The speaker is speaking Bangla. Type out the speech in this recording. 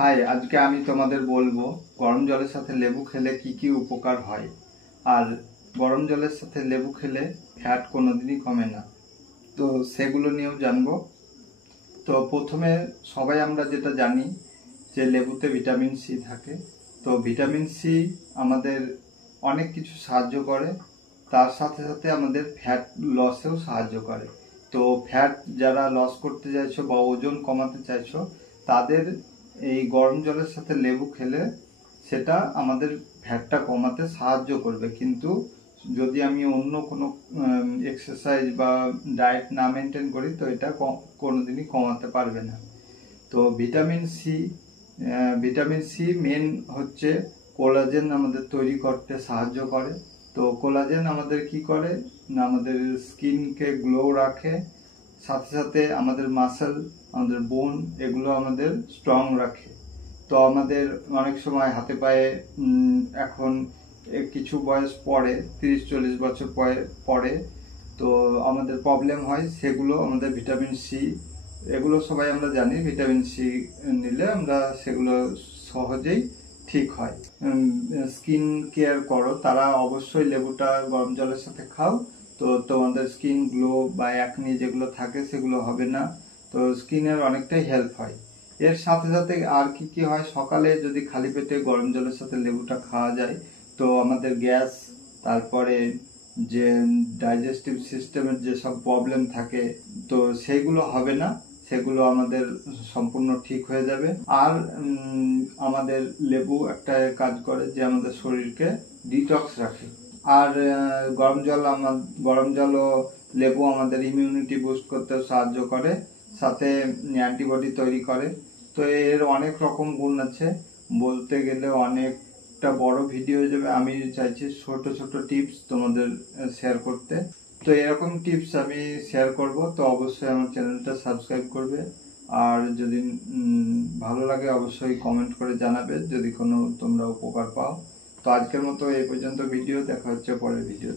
হাই, আজকে আমি তোমাদের বলবো গরম জলের সাথে লেবু খেলে কি কি উপকার হয়। আর গরম জলের সাথে লেবু খেলে ফ্যাট কোনোদিনই কমে না, তো সেগুলো নিয়েও জানবো। তো প্রথমে সবাই আমরা যেটা জানি যে লেবুতে ভিটামিন সি থাকে। তো ভিটামিন সি আমাদের অনেক কিছু সাহায্য করে, তার সাথে সাথে আমাদের ফ্যাট লসেও সাহায্য করে। তো ফ্যাট যারা লস করতে চাইছো বা ওজন কমাতে চাইছো, তাদের এই গরম জলের সাথে লেবু খেলে সেটা আমাদের ফ্যাটটা কমাতে সাহায্য করবে। কিন্তু যদি আমি অন্য কোনো এক্সারসাইজ বা ডায়েট না মেনটেন করি, তো এটা কোনোদিনই কমাতে পারবে না। তো ভিটামিন সি মেন হচ্ছে কোলাজেন আমাদের তৈরি করতে সাহায্য করে। তো কোলাজেন আমাদের কি করে না, আমাদের স্কিনকে গ্লো রাখে, সাথে সাথে আমাদের মাসেল, আমাদের বোন, এগুলো আমাদের স্ট্রং রাখে। তো আমাদের অনেক সময় হাতে পায়ে এখন কিছু বয়স পরে 30-40 বছর পরে তো আমাদের প্রবলেম হয়, সেগুলো আমাদের ভিটামিন সি, এগুলো সবাই আমরা জানি ভিটামিন সি নিলে আমরা সেগুলো সহজেই ঠিক হয়। স্কিন কেয়ার করো, তারা অবশ্যই লেবুটা গরম জলের সাথে খাও। তো তোমাদের স্কিন গ্লো বা একনি যেগুলো থাকে সেগুলো হবে না। তো স্কিনের অনেকটাই হেল্প হয়। এর সাথে সাথে আর কি কি হয়, সকালে যদি খালি পেটে গরম জলের সাথে লেবুটা খাওয়া যায়, তো আমাদের গ্যাস, তারপরে যে ডাইজেস্টিভ সিস্টেমের যেসব প্রবলেম থাকে, তো সেগুলো হবে না, সেগুলো আমাদের সম্পূর্ণ ঠিক হয়ে যাবে। আর আমাদের লেবু একটা কাজ করে যে আমাদের শরীরকে ডিটক্স রাখে। আর গরম জল ও লেবু আমাদের ইমিউনিটি বুস্ট করতে সাহায্য করে, সাথে অ্যান্টিবডি তৈরি করে। তো এর অনেক রকম গুণ আছে, বলতে গেলে অনেকটা বড় ভিডিও হয়ে যাবে। আমি চাইছি ছোট ছোট টিপস তোমাদের শেয়ার করতে। তো এরকম টিপস আমি শেয়ার করব, তো অবশ্যই আমার চ্যানেলটা সাবস্ক্রাইব করবে। আর যদি ভালো লাগে অবশ্যই কমেন্ট করে জানাবে যদি কোনো তোমরা উপকার পাও। তো আজকের মতো এই পর্যন্ত ভিডিও, দেখা হচ্ছে পরের ভিডিও।